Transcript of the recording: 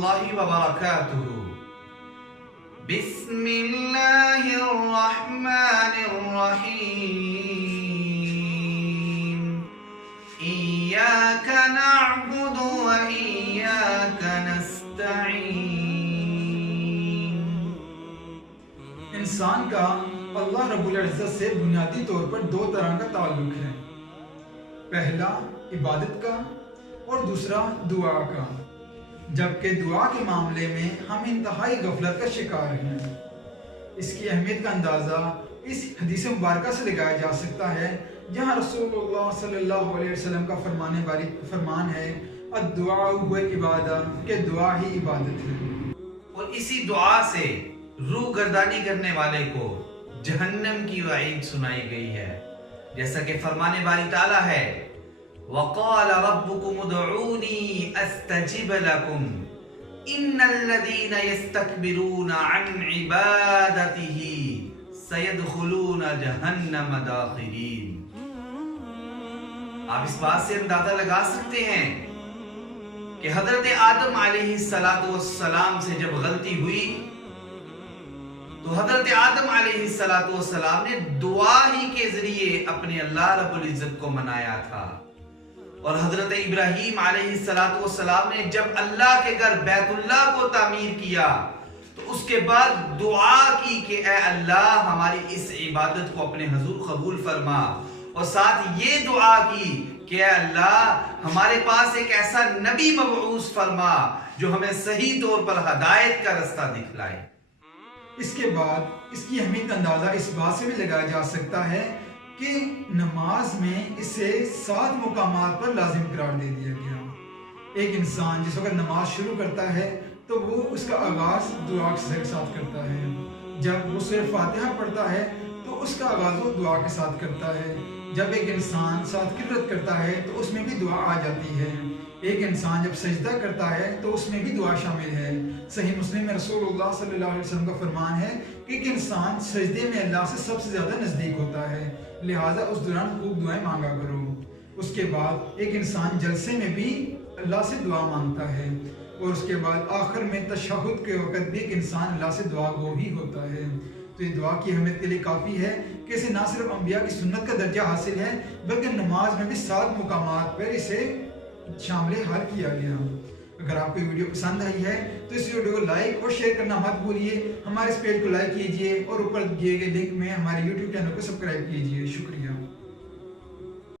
الله وبركاته. بسم الله الرحمن الرحيم. إياك نعبد وإياك نستعين. انسان کا اللہ رب العزت سے بنیادی طور پر دو طرح کا تعلق ہے، پہلا عبادت کا اور دوسرا دعا کا، جبکہ دعا کے معاملے میں ہم انتہائی غفلت کا شکار ہیں۔ اس کی اہمیت کا اندازہ اس حدیث مبارکہ سے لگایا جا سکتا ہے جہاں رسول اللہ صلی اللہ علیہ وسلم کا فرمان ہے الدعاء هو العبادہ، کہ دعا ہی عبادت ہے۔ اور اسی دعا سے روح گردانی کرنے والے کو جہنم کی وعید سنائی گئی ہے، جیسا کہ فرمان باری تعالیٰ ہے وَقَالَ رَبُّكُمُ ادْعُونِي أَسْتَجِبْ لَكُمْ إِنَّ الَّذِينَ يَسْتَكْبِرُونَ عَنْ عِبَادَتِهِ سَيَدْخُلُونَ جَهَنَّمَ دَاخِرِينَ۔ آپ اس بات سے اندازہ لگا سکتے ہیں کہ حضرت آدم علیہ السلام سے جب غلطی ہوئی تو حضرت آدم علیہ السلام نے دعا ہی کے ذریعے اپنے اللہ رب العزت کو منایا تھا، اور حضرت ابراہیم علیہ السلام نے جب اللہ کے گھر بیت اللہ کو تعمیر کیا تو اس کے بعد دعا کی کہ اے اللہ ہماری اس عبادت کو اپنے حضور قبول فرما، اور ساتھ یہ دعا کی کہ اے اللہ ہمارے پاس ایک ایسا نبی مبعوث فرما جو ہمیں صحیح طور پر ہدایت کا رستہ دکھلائے۔ اس کے بعد اس کی اہمیت کا اندازہ اس بات سے بھی لگایا جا سکتا ہے کہ نماز میں اسے 7 مقامات پر لازم قرار دے دیا گیا۔ ایک انسان جس وقت نماز شروع کرتا ہے تو وہ اس کا آغاز دعا کے ساتھ کرتا ہے، جب وہ سورہ فاتحہ پڑھتا ہے تو اس کا آغاز وہ دعا کے ساتھ کرتا ہے، جب ایک انسان ساتھ قرات کرتا ہے تو اس میں بھی دعا آ جاتی ہے، ایک انسان جب سجدہ کرتا ہے تو اس میں بھی دعا شامل ہے۔ صحیح مسلم میں رسول اللہ صلی اللہ علیہ وسلم کا فرمان ہے کہ ایک انسان سجدے میں اللہ سے سب سے زیادہ نزدیک ہوتا ہے، لہٰذا اس دوران خوب دعائیں مانگا کرو۔ اس کے بعد ایک انسان جلسے میں بھی اللہ سے دعا مانگتا ہے، اور اس کے بعد آخر میں تشہد کے وقت بھی ایک انسان اللہ سے دعا گو ہی ہوتا ہے۔ تو یہ دعا کی اہمیت کے لیے کافی ہے کہ اسے نہ صرف انبیاء کی سنت کا درجہ حاصل ہے بلکہ نماز میں بھی 7 مقامات پر اسے شامل حال کیا گیا۔ اگر آپ کو یہ ویڈیو پسند آئی ہے تو اس ویڈیو کو لائک اور شیئر کرنا مت بھولیے، ہمارے اس پیج کو لائک کیجئے اور اوپر دیے گئے لنک میں ہمارے یوٹیوب چینل کو سبسکرائب کیجئے۔ شکریہ۔